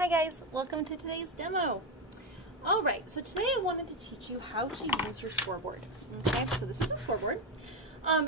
Hi guys, welcome to today's demo. Alright, so today I wanted to teach you how to use your scoreboard. Okay, so this is a scoreboard.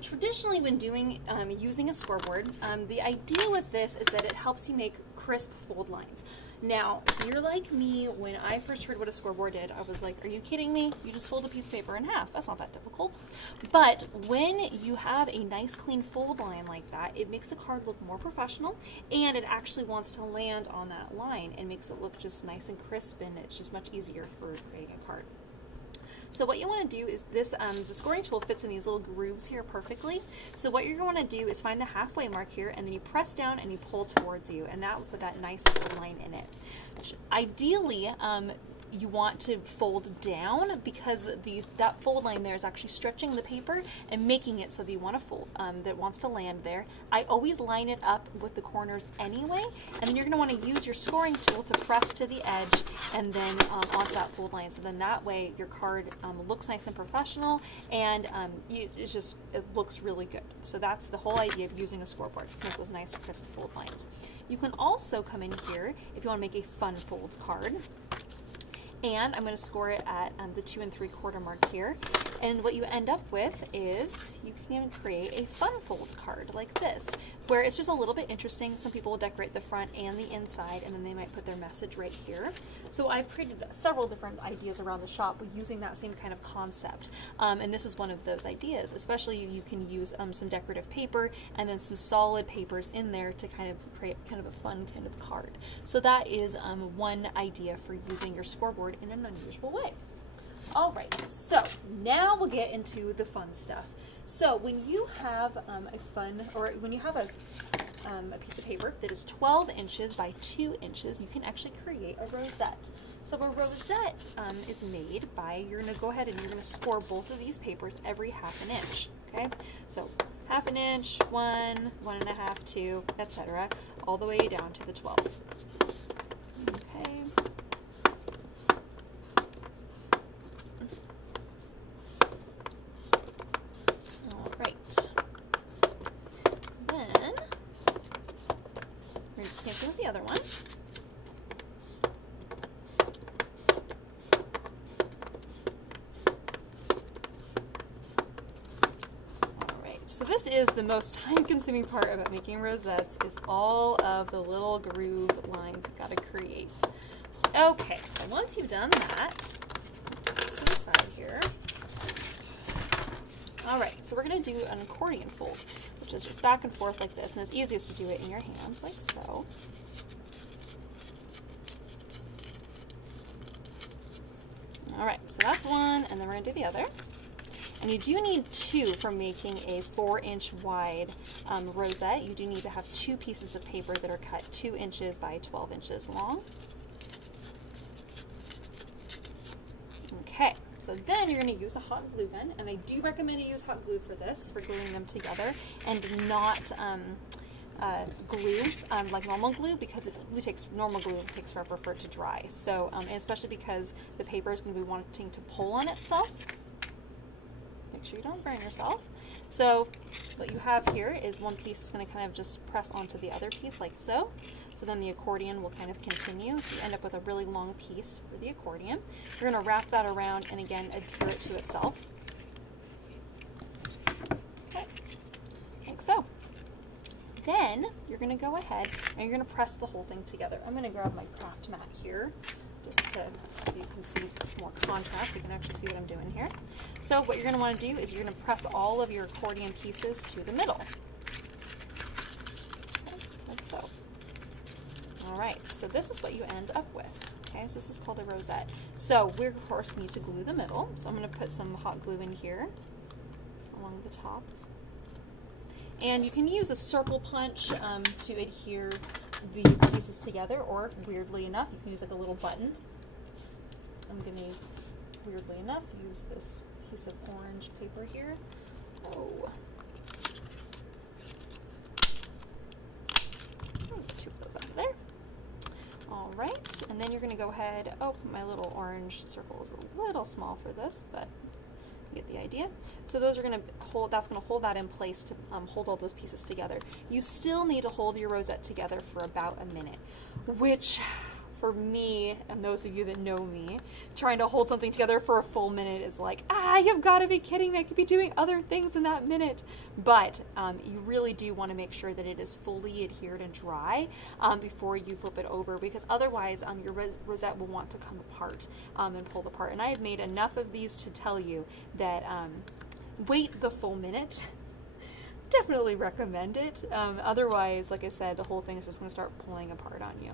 Traditionally when using a scoreboard, the idea with this is that it helps you make crisp fold lines. Now, if you're like me, when I first heard what a scoreboard did, I was like, are you kidding me? You just fold a piece of paper in half. That's not that difficult. But when you have a nice clean fold line like that, it makes the card look more professional, and it actually wants to land on that line and makes it look just nice and crisp, and it's just much easier for creating a card. So what you want to do is this, the scoring tool fits in these little grooves here perfectly. So what you're going to do is find the halfway mark here, and then you press down and you pull towards you, and that will put that nice line in it. Ideally, you want to fold down because that fold line there is actually stretching the paper and making it so that you want to fold, that wants to land there. I always line it up with the corners anyway, and then you're going to want to use your scoring tool to press to the edge and then onto that fold line. So then that way your card looks nice and professional, and it looks really good. So that's the whole idea of using a scoreboard, to make those nice crisp fold lines. You can also come in here if you want to make a fun fold card. And I'm going to score it at the 2 3/4 mark here. And what you end up with is you can create a fun fold card like this, where it's just a little bit interesting. Some people will decorate the front and the inside, and then they might put their message right here. So I've created several different ideas around the shop using that same kind of concept. And this is one of those ideas. Especially you can use some decorative paper and then some solid papers in there to kind of create kind of a fun kind of card. So that is one idea for using your scoreboard in an unusual way. All right, so now we'll get into the fun stuff. So when you have when you have a piece of paper that is 12 inches by 2 inches, you can actually create a rosette. So a rosette is made by, you're going to go ahead and you're going to score both of these papers every 1/2 inch. Okay, so 1/2 inch, 1, 1 1/2, 2, etc., all the way down to the 12. Okay. Same thing with the other one. Alright, so this is the most time-consuming part about making rosettes, is all of the little groove lines you've got to create. Okay, so once you've done that, let's to the side here. Alright, so we're going to do an accordion fold, which is just back and forth like this, and it's easiest to do it in your hands, like so. Alright, so that's one, and then we're going to do the other. And you do need 2 for making a 4-inch wide rosette. You do need to have 2 pieces of paper that are cut 2 inches by 12 inches long. Okay. So then you're going to use a hot glue gun, and I do recommend you use hot glue for this, for gluing them together, and not glue like normal glue, because normal glue takes forever for it to dry. So, and especially because the paper is going to be wanting to pull on itself. Make sure you don't burn yourself. So what you have here is one piece is going to kind of just press onto the other piece like so. So then the accordion will kind of continue. So you end up with a really long piece for the accordion. You're going to wrap that around and again adhere it to itself. Okay, like so. Then you're going to go ahead and you're going to press the whole thing together. I'm going to grab my craft mat here just so you can see more contrast. You can actually see what I'm doing here. So what you're going to want to do is you're going to press all of your accordion pieces to the middle. Okay, like so. Alright, so this is what you end up with. Okay, so this is called a rosette. So we of course need to glue the middle. So I'm going to put some hot glue in here along the top. And you can use a circle punch to adhere the pieces together, or weirdly enough, you can use like a little button. I'm going to, weirdly enough, use this piece of orange paper here. Oh. I'll get 2 of those out of there. Alright, and then you're going to go ahead, my little orange circle is a little small for this, but you get the idea. So those are going to hold, that's going to hold that in place to hold all those pieces together. You still need to hold your rosette together for about a minute, which for me, and those of you that know me, trying to hold something together for a full minute is like, you've got to be kidding me. I could be doing other things in that minute. But you really do want to make sure that it is fully adhered and dry before you flip it over, because otherwise your rosette will want to come apart and pull apart. And I have made enough of these to tell you that wait the full minute. Definitely recommend it. Otherwise, like I said, the whole thing is just going to start pulling apart on you.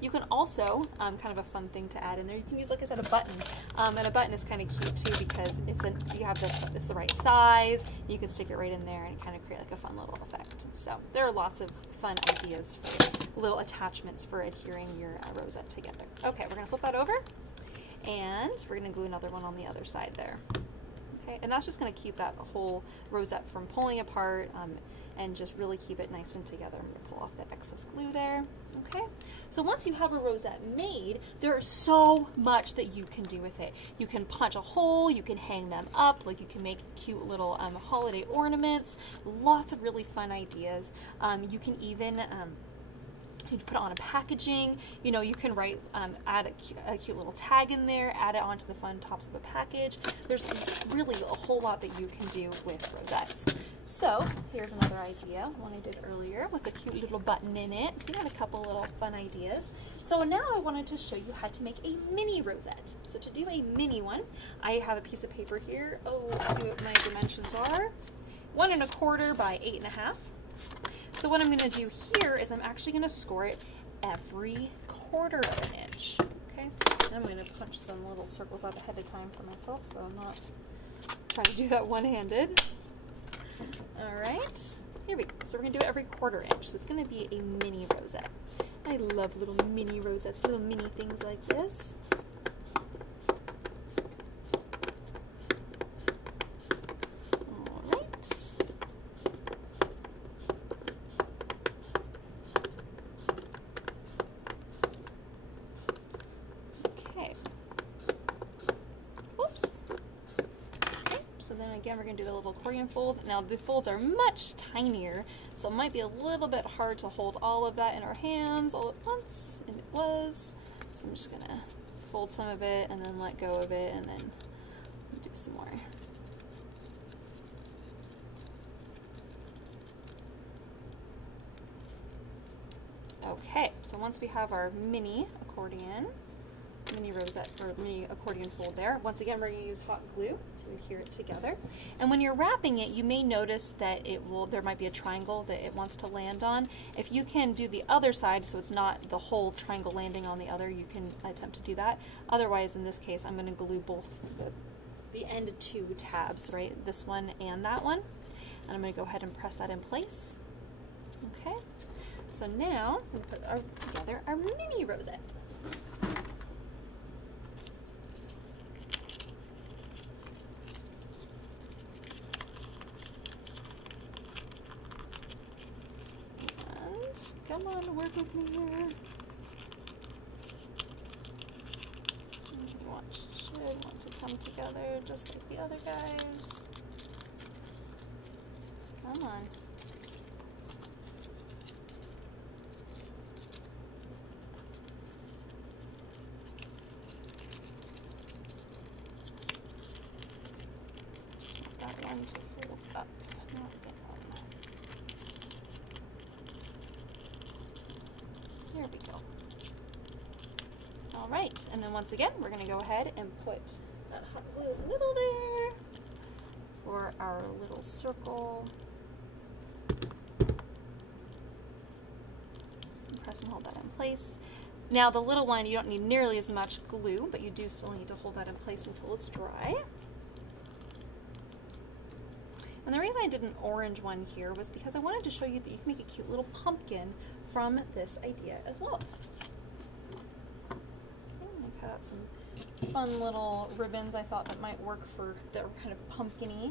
You can also, kind of a fun thing to add in there, you can use, like I said, a button. And a button is kind of cute too, because it's the right size. You can stick it right in there and kind of create like a fun little effect. So there are lots of fun ideas for little attachments for adhering your rosette together. Okay, we're going to flip that over, and we're going to glue another one on the other side there. Okay, and that's just going to keep that whole rosette from pulling apart and just really keep it nice and together. I'm going to pull off that excess glue there. Okay, so once you have a rosette made, there is so much that you can do with it. You can punch a hole, you can hang them up, like you can make cute little holiday ornaments, lots of really fun ideas. You can even you put it on a packaging, you know, you can write, add a cute little tag in there, add it onto the fun tops of a package. There's really a whole lot that you can do with rosettes. So here's another idea, one I did earlier with a cute little button in it. So you had a couple little fun ideas. So now I wanted to show you how to make a mini rosette. So to do a mini one, I have a piece of paper here. Oh, let's see what my dimensions are. 1 1/4 by 8 1/2. So what I'm going to do here is I'm actually going to score it every 1/4 of an inch. Okay, and I'm going to punch some little circles out ahead of time for myself, so I'm not trying to do that one-handed. All right, here we go. So we're going to do it every 1/4 inch. So it's going to be a mini rosette. I love little mini rosettes, little mini things like this. Again, we're going to do the little accordion fold. Now the folds are much tinier, so it might be a little bit hard to hold all of that in our hands all at once, and it was. So I'm just going to fold some of it and then let go of it and then do some more. Okay, so once we have our mini rosette or mini accordion fold there, once again we're going to use hot glue to adhere it together. And when you're wrapping it, you may notice that there might be a triangle that it wants to land on. If you can do the other side so it's not the whole triangle landing on the other, you can attempt to do that. Otherwise, in this case, I'm going to glue both the end 2 tabs, right? This one and that one. And I'm going to go ahead and press that in place. Okay. So now we put together our mini rosette. Come on, work with me here. Should want to come together just like the other guys. Come on. That one to fold up, not that one. There we go. All right, and then once again, we're going to go ahead and put that hot glue in the middle there for our little circle. Press and hold that in place. Now the little one, you don't need nearly as much glue, but you do still need to hold that in place until it's dry. And the reason I did an orange one here was because I wanted to show you that you can make a cute little pumpkin from this idea as well. I'm going to cut out some fun little ribbons I thought that might work that were kind of pumpkin-y.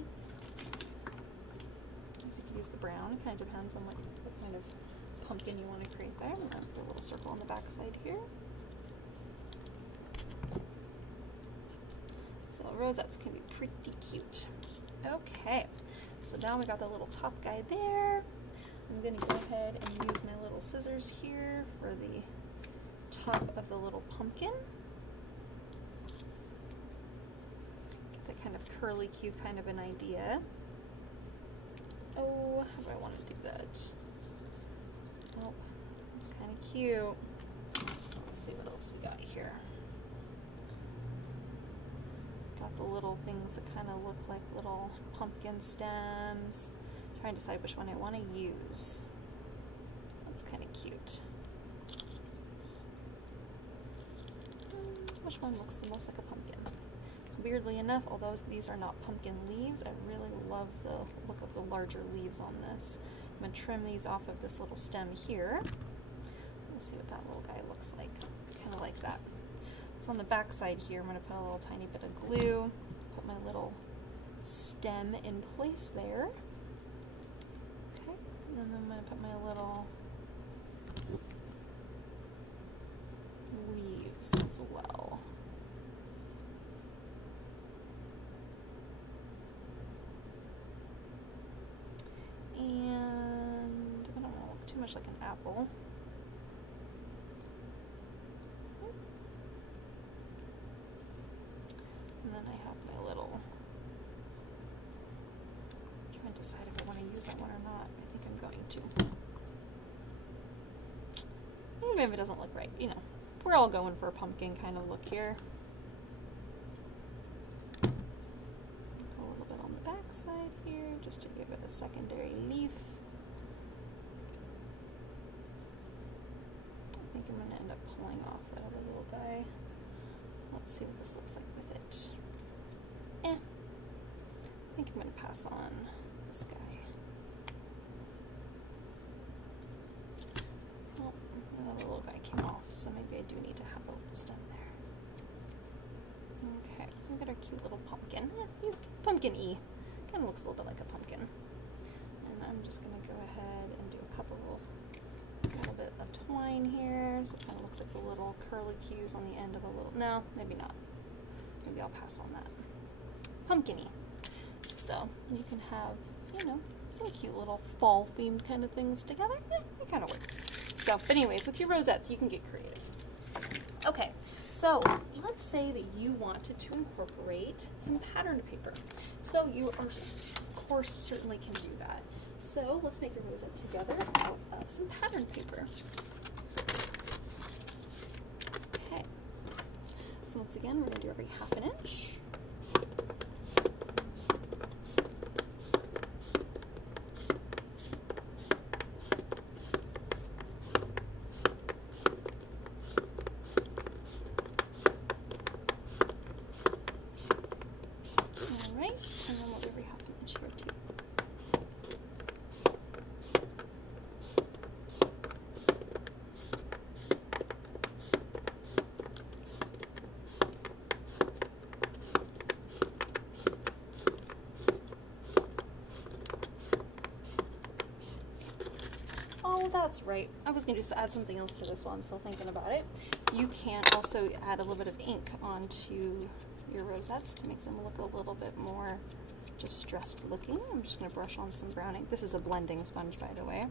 So you can use the brown, it kind of depends on what kind of pumpkin you want to create there. I'm going to put a little circle on the back side here. So rosettes can be pretty cute. Okay, so now we got the little top guy there. I'm going to go ahead and use my little scissors here for the top of the little pumpkin. Get that kind of curly-Q kind of an idea. Oh, how do I want to do that? Oh, it's kind of cute. Let's see what else we got here. Got the little things that kind of look like little pumpkin stems. Trying to decide which one I want to use. That's kind of cute. Which one looks the most like a pumpkin? Weirdly enough, although these are not pumpkin leaves, I really love the look of the larger leaves on this. I'm going to trim these off of this little stem here. Let's see what that little guy looks like. Kind of like that. So on the back side here, I'm going to put a little tiny bit of glue, put my little stem in place there. Okay, and then I'm going to put my little leaves as well. And I don't want to look too much like an apple. And then I have my little, I'm trying to decide if I want to use that one or not. I think I'm going to. Even if it doesn't look right, you know, we're all going for a pumpkin kind of look here. A little bit on the back side here, just to give it a secondary leaf. I think I'm going to end up pulling off that other little guy. Let's see what this looks like with it. I think I'm going to pass on this guy. Oh, another little guy came off, so maybe I do need to have a little stem there. Okay, so we've got our cute little pumpkin. He's pumpkin-y. Kind of looks a little bit like a pumpkin. And I'm just going to go ahead and do a little bit of twine here, so it kind of looks like the little curlicues on the end of a little, no, maybe not. Maybe I'll pass on that. Pumpkin-y. So you can have, you know, some cute little fall themed kind of things together. It kind of works. So, but anyways, with your rosettes, you can get creative. Okay, so let's say that you wanted to incorporate some patterned paper. So you are, of course, certainly can do that. So let's make a rosette together out of some patterned paper. Okay. So once again, we're going to do every half an inch. All right, and then we'll do every half an inch here too. Oh, that's right. I was going to just add something else to this while I'm still thinking about it. You can also add a little bit of ink onto your rosettes to make them look a little bit more just stressed looking. I'm just going to brush on some brown ink. This is a blending sponge, by the way.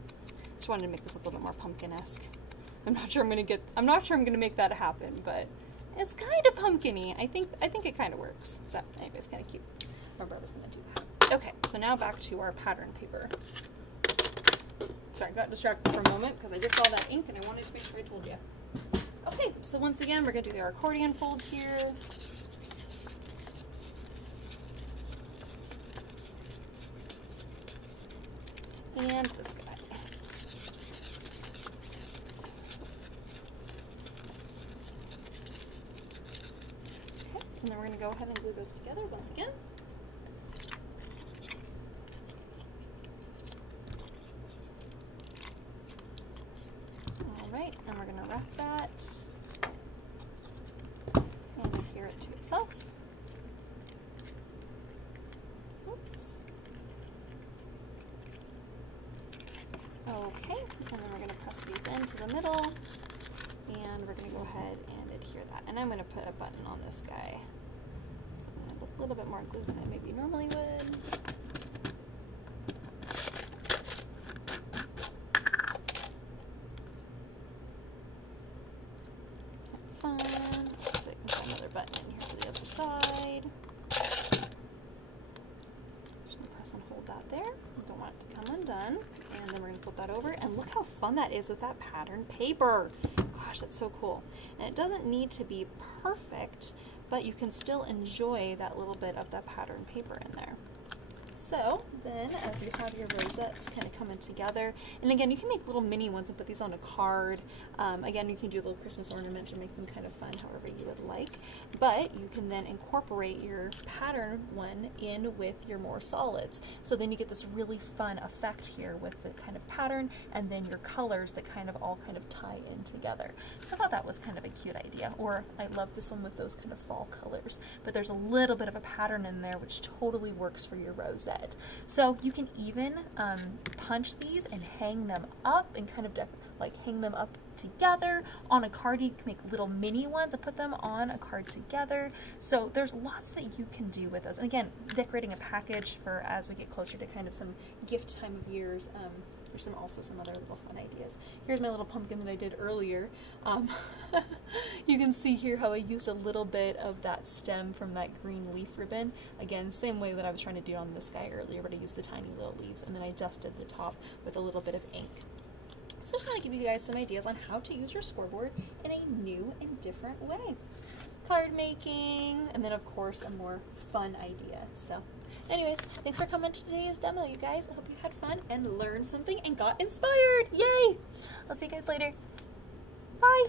Just wanted to make this look a little bit more pumpkin-esque. I'm not sure I'm going to make that happen, but it's kind of pumpkin-y. I think it kind of works. So, anyways, kind of cute. Remember I was going to do that. Okay, so now back to our pattern paper. Sorry, I got distracted for a moment because I just saw that ink and I wanted to make sure I told you. Okay, so once again, we're going to do our accordion folds here. And this guy. Okay, and then we're going to go ahead and glue those together once again. Alright, and we're going to wrap that and adhere it to itself. Oops. Okay, and then we're going to press these into the middle, and we're going to go ahead and adhere that. And I'm going to put a button on this guy. So I'm going to put a little bit more glue than I maybe normally would. another button in here for the other side. Just gonna press and hold that there. You don't want it to come undone. And then we're gonna flip that over, and look how fun that is with that pattern paper. Gosh, that's so cool. And it doesn't need to be perfect, but you can still enjoy that little bit of that pattern paper in there. So then as you have your rosettes kind of coming together, and again, you can make little mini ones and put these on a card. Again, you can do little Christmas ornaments or make them kind of fun however you would like, but you can then incorporate your pattern one in with your more solids. So then you get this really fun effect here with the kind of pattern and then your colors that kind of all kind of tie in together. So I thought that was kind of a cute idea. Or I love this one with those kind of fall colors, but there's a little bit of a pattern in there which totally works for your rosette. So you can even punch these and hang them up and kind of like hang them up together on a card. You can make little mini ones and put them on a card together. So there's lots that you can do with those. And again, decorating a package for as we get closer to kind of some gift time of years. There's also some other little fun ideas. Here's my little pumpkin that I did earlier. You can see here how I used a little bit of that stem from that green leaf ribbon. Again, same way that I was trying to do on this guy earlier, but I used the tiny little leaves, and then I dusted the top with a little bit of ink. So I just want to give you guys some ideas on how to use your scoreboard in a new and different way. Card making, and then of course a more fun idea. So anyways, thanks for coming to today's demo, you guys. I hope you had fun and learned something and got inspired. Yay! I'll see you guys later. Bye!